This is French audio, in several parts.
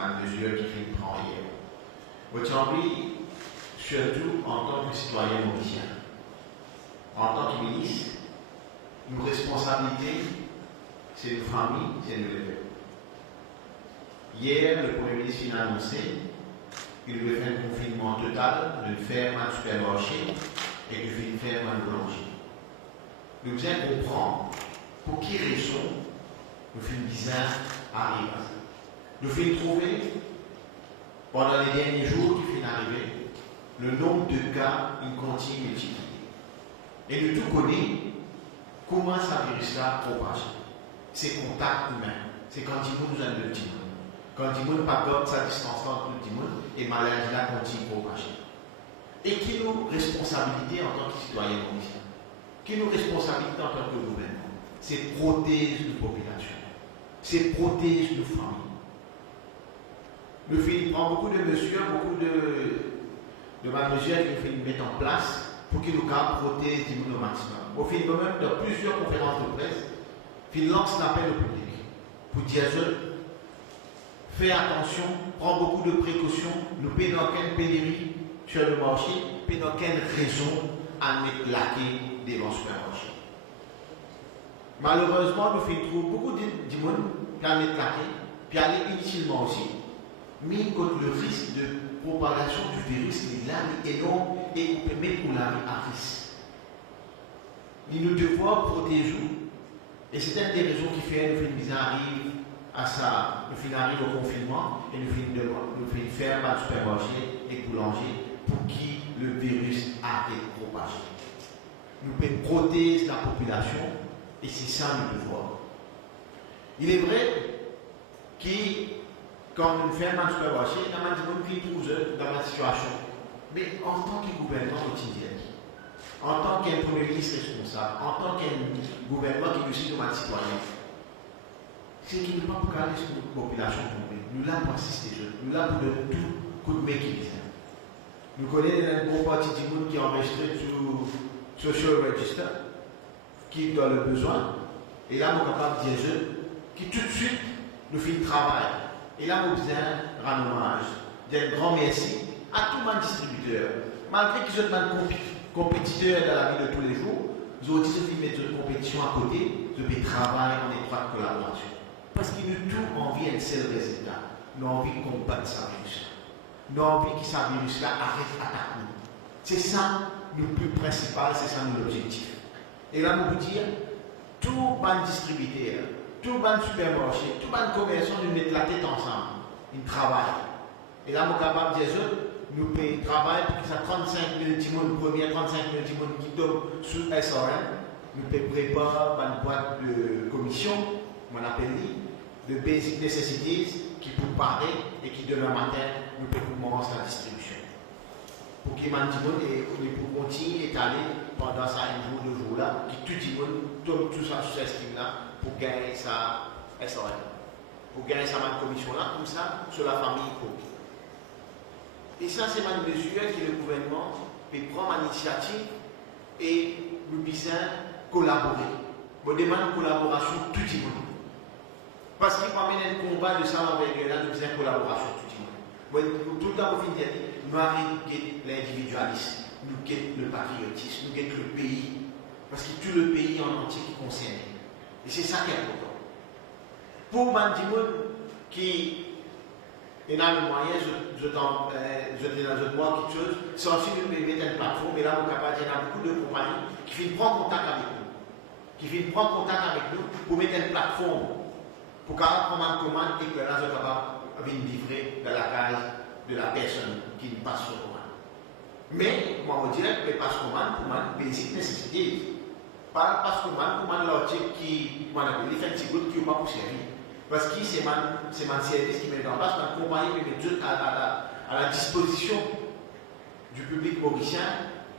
ma mesure qui fait prendre hier. Votre envie, surtout en tant que citoyen mauricien, en tant que ministre, nos responsabilités, c'est nos familles, c'est nos élèves. Hier, le Premier ministre a annoncé qu'il devait faire un confinement total de ferme à supermarché et de ferme à boulangerie. Nous devons comprendre pour quelle raison nous faisons bizarre arrive. Nous faisons trouver, pendant les derniers jours qui viennent arriver, le nombre de cas qui continue à multiplier. Et nous tout connaissons comment ça virus-là propage. C'est contact humain. C'est quand nous avons le petit monde. Quand il ne pas garde sa distance entre le monde et maladie là continue à propager. Et qui nous responsabilité en tant que citoyen mauricien? Qui nous responsabilité en tant que gouvernement? C'est protéger nos populations. C'est protéger nos familles. Le film prend beaucoup de mesures, beaucoup de mesures qu'il faut mettre en place pour qu'il nous protège au maximum. Au film même, dans plusieurs conférences de presse, il lance l'appel au public pour dire fais attention, prends beaucoup de précautions, nous payons aucune pénurie sur le marché, nous payons aucune raison à mettre laquer devant le supermarché. Malheureusement, nous faisons beaucoup de monde qui a mettre laquer, puis aller inutilement aussi. Mais contre le risque de propagation du virus, il est énorme et on peut mettre la vie à risque. Nous devons protéger, et c'est une des raisons qui fait que nous arrive à ça, nous arrive au confinement et nous faisons faire le supermarché et boulanger pour qui le virus a été propagé. Nous pouvons protéger la population et c'est ça le devoir. Il est vrai que quand nous faisons un supermarché, nous avons dit qu'on dans la situation. Mais en tant que gouvernement quotidien, en tant qu'un premier ministre responsable, en tant qu'un gouvernement qui est aussi comme un citoyen, c'est qu'il ne peut pas regarder sur notre population tomber. Nous là pour assister les jeunes, nous là pour donner tout coup de main qui vient. Nous connaissons un gros parti du monde qui est enregistré sur Social Register, qui a le besoin, et là, nous sommes capables de dire qui tout de suite nous fait le travail. Et là, nous besoin de rendre hommage, d'un grand merci à tous les distributeurs. Malgré qu'ils sont compétiteurs dans la vie de tous les jours, nous avons aussi mettre une compétition à côté, de travailler en étroite collaboration. Parce qu'ils nous tous envie un seul résultat. Nous avons envie qu'on batte ça virus. Nous avons envie que ça virus là arrête d'attaquer nous. C'est ça le plus principal, c'est ça l'objectif. Et là, nous vous dire, tous les distributeurs, tous les supermarchés, tous les commerçants, nous mettent la tête ensemble. Ils travaillent. Et là, nous sommes capables de dire, nous pouvons travailler pour que ça 35 000 timons, premier 35 000 timons qui tombent sous SRM. Nous pouvons préparer une boîte de commission, on appelle de basic necessities, qui peut parler et qui demain matin, nous pouvons commencer la distribution. Pour qu'il y ait un timon et pour continuer à étaler pendant ça un jour, 2 jours là, qui tout le monde tombe tout ça sur cette scheme-là pour gagner ça SRM. Pour gagner ça commission-là, comme ça, sur la famille. Et ça, c'est une mesure que le gouvernement peut prendre l'initiative et nous besoin collaborer. On demande une collaboration tout le monde. Parce qu'il va mener un combat de ça avec là, nous besoin collaboration tout le monde. Tout le temps, on finit nous arrêtons l'individualisme, nous guettons le patriotisme, nous guettons le pays. Parce que tout le pays en entier qui est concerné. Et c'est ça qui est important. Pour Mandimoun qui est dans le moyen, je dis dans le mois quelque chose, c'est aussi de mettre une plateforme, et là, on capable il y a beaucoup de compagnies qui viennent prendre contact avec nous. Qui viennent prendre contact avec nous pour mettre une plateforme, pour prendre une commande et que là, je suis capable de livrer dans la case de la personne qui nous passe sur commande. Mais, moi, on dirait que passe commande pour une basic nécessité. Pas passe commande pour une logique qui, moi, on appelle fait un petit bout qui n'est pas pour servir. Parce que c'est mon service qui met en place, ma compagnie qui met tout à la disposition du public mauricien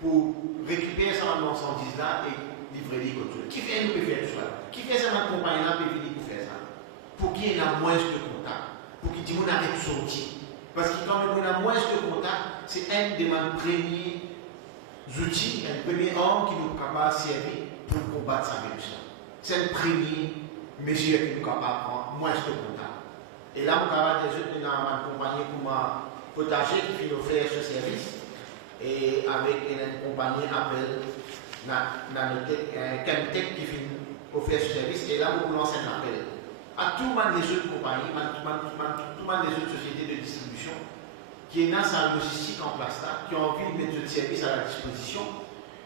pour récupérer sa marchandise là et livrer les contrôles. Qui fait nous faire ça? Qui fait ça ma compagnie là pour venir pour faire ça? Pour qu'il y ait moins de contact, pour qu'il y ait arrête de sortir. Parce que quand on a moins de contact, c'est un de mes premiers outils, un premier homme qui nous est capable de servir pour combattre ça virus. C'est le premier mesure qui nous est capable de prendre moins de contact. Et là, on va dire dans potager qui finit offert ce service et avec une compagnie appelle Chemtech qui finit offert ce service et là vous lancez un appel à tout le monde des autres compagnies, tout le monde des autres sociétés de distribution qui est dans sa logistique en place là, qui ont envie de mettre ce service à la disposition.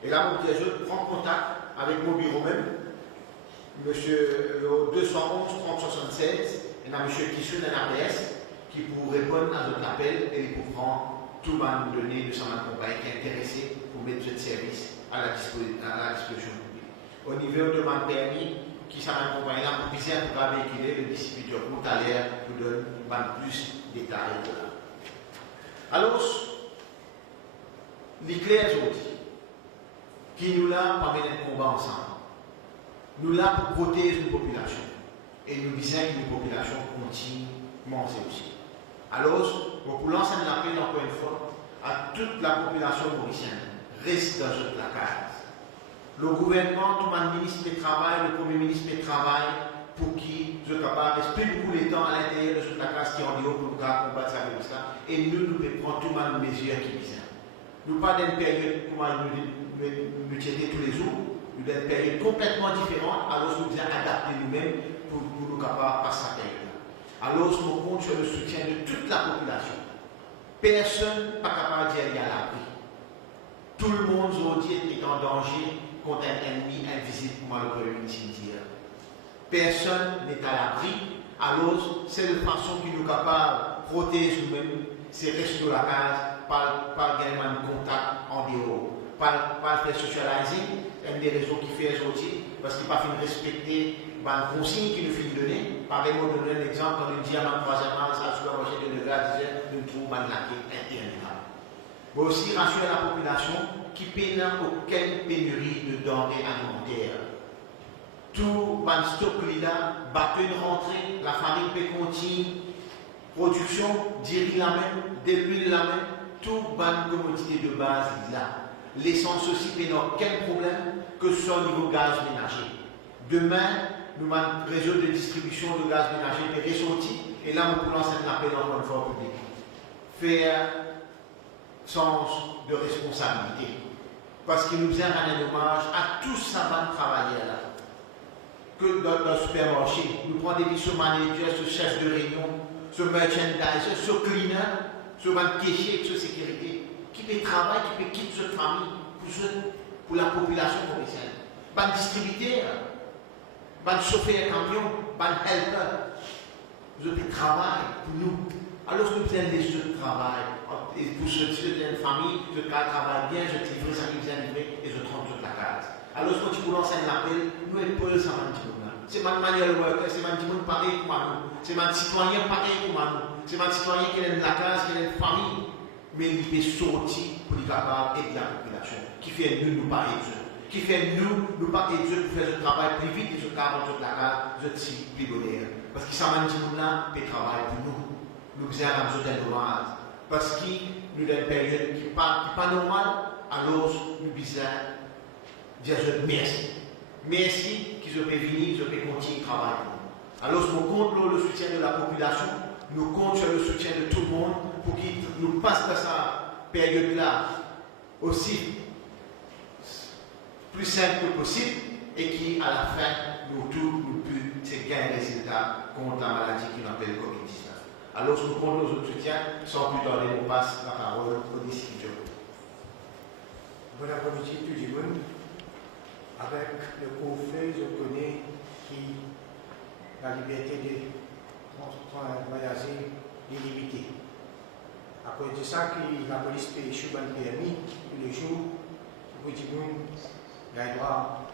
Et là, mon petit je prends contact avec mon bureau même, monsieur 211 3076, et là, monsieur Kissou d'un APS, qui pour répondre à notre appel et pour prendre tout le monde donné de sa compagnie qui est intéressé pour mettre ce service à la disposition publique. Au niveau de ma permis, qui s'en accompagne là pour bien pour véhiculer le distributeur pour à l'air pour donner plus de détails. Alors, les clairs aujourd'hui, qui nous là pour mener le combat ensemble, nous là pour protéger une population et nous disons que une population continue à manger aussi. Alors, pour lancer un appel encore une fois à toute la population mauricienne, reste dans votre placard. Le gouvernement, tout le ministre du Travail, le Premier ministre du Travail, pour qui je suis capable de rester beaucoup de temps à l'intérieur de ce placard qui est en dehors pour nous combattre ça comme ça. Et nous pouvons prendre tout le mesures qui visent. Nous pas d'une période comment nous tirer tous les jours, nous d'une période complètement différente, alors nous devons adapter nous-mêmes pour nous capables de passer cette période. Alors nous comptons sur le soutien de toute la population. Personne n'est pas capable de dire qu'il y a l'abri. Tout le monde aujourd'hui est en danger contre un ennemi invisible, comme le Premier ministre dit. Personne n'est à l'abri. Alors, c'est la façon qui nous capable de protéger nous-mêmes, c'est rester dans la case, par gagner un contact en dehors, par faire socializing, une des raisons qui fait aujourd'hui, parce qu'il n'a pas fini de respecter les consignes qu'il nous finit de donner. Par exemple, on donne un exemple, quand on dit à ma troisième année, ça a marché de degrés, disait, nous trouvons un laqué interne. Mais aussi rassurer la population qui peine aucune pénurie de denrées alimentaires. Tout le stock là, bateau de rentrée, la farine peut continuer, production, diri la même, de l'huile la même, tout bonne commodité de base là. L'essence aussi peine aucun problème, que ce soit au niveau gaz ménager. Demain, nous avons un réseau de distribution de gaz ménager qui est ressorti, et là, nous pouvons lancer un appel encore une fois au public. Faire sens de responsabilité. Parce qu'il nous vient rendre un hommage à tous ces travailleurs là. Que dans le supermarché, nous prenons des ce manager, ce chef de réunion, ce merchandiser, ce cleaner, ce caissier, ce sécurité, qui peut travailler, qui peut quitter cette famille pour la population commerciale. Ban distributeur, ban chauffeur camion, ban helper, je peux travailler pour nous. Alors nous faisons des jeux de travail. Et pour ceux qui ont une famille, je travaille bien, je livre ça qui vient livrer et je trompe toute la case. Alors quand tu lances un appel, nous épaulons ça maintenant. C'est ma manière de worker, c'est ma monde pareil comme nous. C'est ma citoyen pareil comme nous. C'est ma citoyen qui est de la case, qui est de la famille. Mais il peut sortir pour être capable d'aider la population. Qui fait nous parler de Dieu. Qui fait nous parler de Dieu pour faire ce travail plus vite et ce travail toute la case, je suis plus bonheur. Parce que ça m'a dit là, peut travailler pour nous. Nous faisons un besoin de dommage. Parce que nous avons une période qui n'est pas normale, alors nous disons dire merci. Merci qu'ils ont pu venir, ils ont pu continuer de travailler. Alors nous comptons le soutien de la population, nous comptons sur le soutien de tout le monde pour qu'ils nous passent par cette période-là aussi plus simple que possible et qui, à la fin, nous puissent gagner un résultat contre la maladie qui nous appelle Covid-19. Alors, nous comptons notre soutien, sans plus tarder, on passe la parole au distributeur. Bon après-midi, tout le monde. Avec le couvre-feu, je connais qui la liberté de voyager est limitée. À cause de ça, la police peut échouer un permis tous les jours. Pour tout le monde, il y a le droit,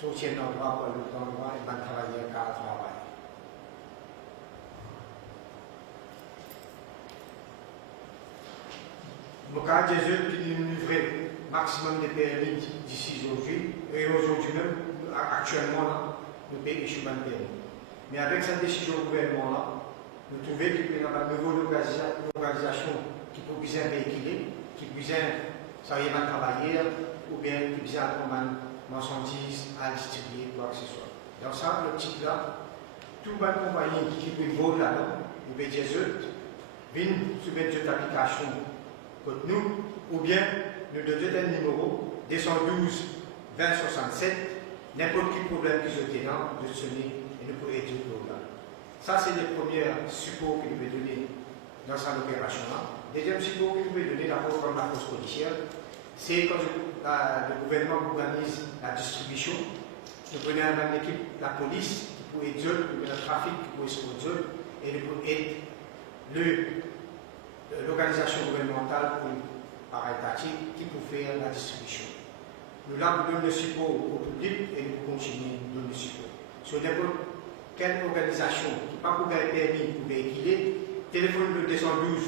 sortir dans le droit pour l'autre endroit et travailler à travail. Le cas des jeunes qui nous livrent maximum de permis d'ici aujourd'hui, et aujourd'hui même, actuellement, nous payons échouer un permis. Mais avec cette décision du gouvernement là, nous trouvons qu'il y a une nouvelle organisation qui peut bien véhiculer, qui peut bien travailler ou bien qui peut bien prendre marchandises à distribuer, quoi que ce soit. Dans ça, le type là, toute bonne compagnie qui peut voler là-dedans, il peut dire viennent soumettre cette application contre nous, ou bien nous donnons un numéro 212 2067, n'importe quel problème qui se tenant de sonner et nous pouvons aider le problème. Ça, c'est le premier support qu'il peut donner dans cette opération-là. Deuxième support qu'il peut donner d'abord comme la force policière, c'est quand le gouvernement organise la distribution. Nous prenons une équipe, la police, qui peut aider, le trafic qui peut aider, et nous pouvons aider l'organisation gouvernementale par étatique qui peut faire la distribution. Nous donnons le support au public et nous continuons de donner le support. Sur n'importe quelle organisation qui n'a pas permis pour véhiculer, téléphone le 212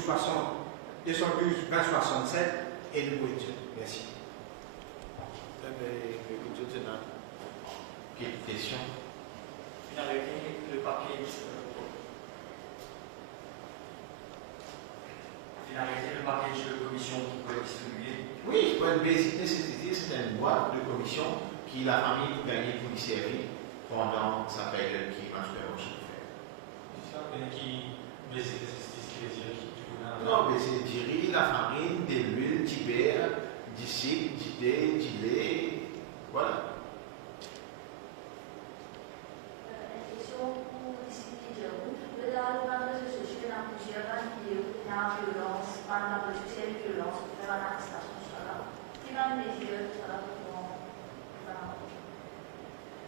2067 et nous pouvons dire. Merci. Quelle question? Finalité, le package. Finalité, le package de commission qui peut être distribué. Oui, pour une basic nécessité, c'est une boîte de commission qui la famille peut gagner pour y servir pendant sa période qui va se faire au chiffre. Non, mais c'est du riz, la farine, de l'huile, du beurre, du sucre, du thé, du lait. Voilà.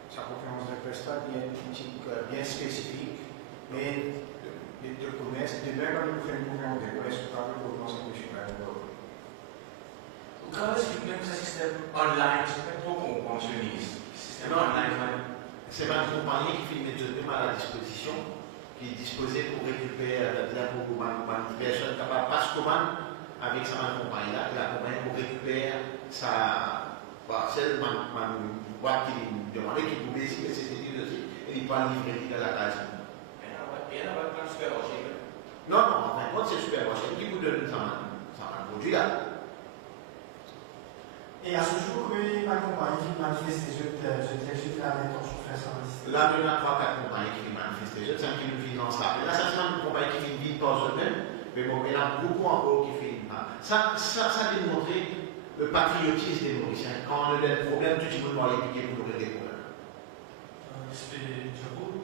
Sa conférence de presse bien spécifique, mais de commerce, de même quand nous faisons une conférence de presse, nous parlons de commencer à toucher par exemple. Quand est-ce que même ce système online, c'est pas trop qu'on pense le ministre. Système online. C'est ma compagnie qui fait une étude à la disposition, qui est disposée pour récupérer pour une personne capable de passer commande avec sa compagnie-là, et la compagnie pour récupérer sa parcelle, boîte qui lui demandait, qui pouvait essayer, c'était aussi, et il peut livrer dans la case. Et elle n'a pas de supermarché. Non, en fin de compte, c'est supermarché qui vous donne sa produit-là. Et à ce jour, oui, ma compagnie qui manifeste les jeux de la rétention fait ça. Là, il y a 3-4 compagnies qui manifestent les jeux, c'est qui nous financent ça. Là, ça, c'est une compagnie qui fait une vie par eux-mêmes, mais bon, il y en a beaucoup encore qui font pas. Ça a démontré le patriotisme des Mauriciens. Quand on a des problèmes, tout le monde va les piquer pour nous régler des problèmes. J'avoue,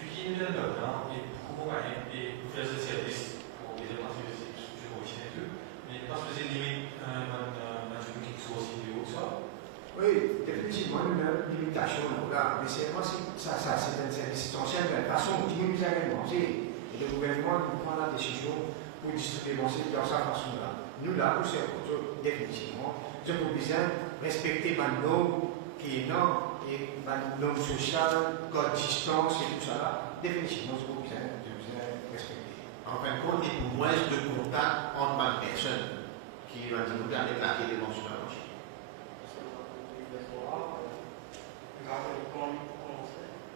vu qu'il y a une note, et beaucoup et vous faites ce service pour les départements du Mauricien et tout, mais parce que c'est limite quelque chose aussi de haut ça. Oui, définitivement, une limitation là, mais c'est moi, ça c'est un service essentiel, mais de toute façon, on diminue les manger, et le gouvernement nous prend la décision pour distribuer manger dans sa façon-là. Nous, là, nous servons définitivement. Je peux bien respecter ma norme qui est norme, et ma norme sociale, code distance et tout ça là, définitivement, je peux bien respecter. En fin de compte, il y a moins de contact entre ma personne qui va dire, regardez, la télé dans le supermarché.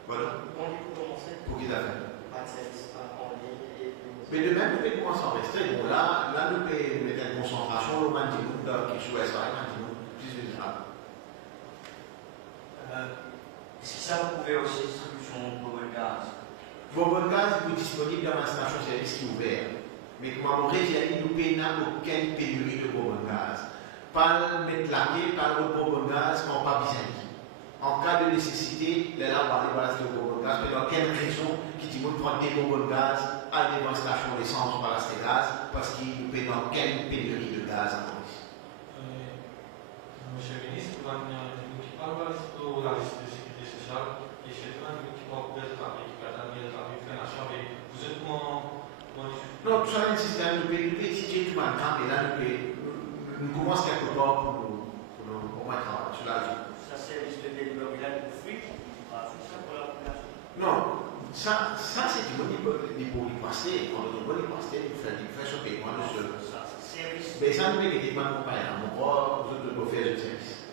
Voilà. Pour qu'ils arrivent. Mais de même, nous pouvons commencer à rester. Bon, là, nous pouvons mettre une concentration au Mandimoun qui souhaite ça, Mandimoun, plus vulnérable. Est-ce que ça vous pouvez aussi distribution pour le gaz? Pour le gaz, il est disponible dans ma station-service qui est ouverte. Mais comme on réagit, nous payons aucune pénurie de bonbonne gaz. Pas mettre la clé, pas le bonbonne gaz, on pas besoin. En cas de nécessité, les là, on va aller voir le bonbonne gaz. Mais dans quelle raison qui dit qu'on prend des bonbonnes gaz, aller dans la station d'essence pour la gaz, parce qu'il nous paye dans quelle pénurie de gaz en Maurice. Monsieur le ministre, qui parle de la sécurité sociale, et c'est un qui parle de travail, qui va donner le travail, faire la chambre. Vous êtes comment? Non, tout ça, c'est un système, nous pouvons étudier tout le temps, et là, nous commençons quelque part pour nous mettre en sur la vie. Ça service de développement de fruits, c'est ça pour la population? Non, ça c'est du bon niveau de passer, quand on est bon de passer, il faut ce paiement de ce. Mais ça, nous pouvons aider ma compagne, mon bras, vous autres, faire le service.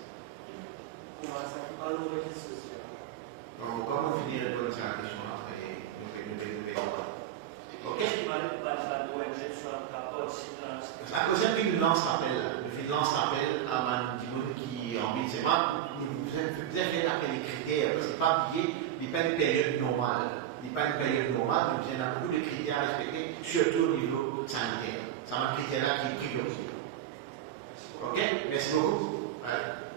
Donc, comment finir de répondre à la question après, nous pouvons. Ok? À cause d'un film lance appel, le film lance appel à Mandimoun qui est en ville, c'est pas, vous avez fait appel les critères, c'est pas payé, il n'est pas une période normale. n'est pas une période normale, donc il y a beaucoup de critères à respecter, surtout au niveau sanitaire. C'est un critère là qui est prioritaire. Ok? Merci beaucoup. Ouais.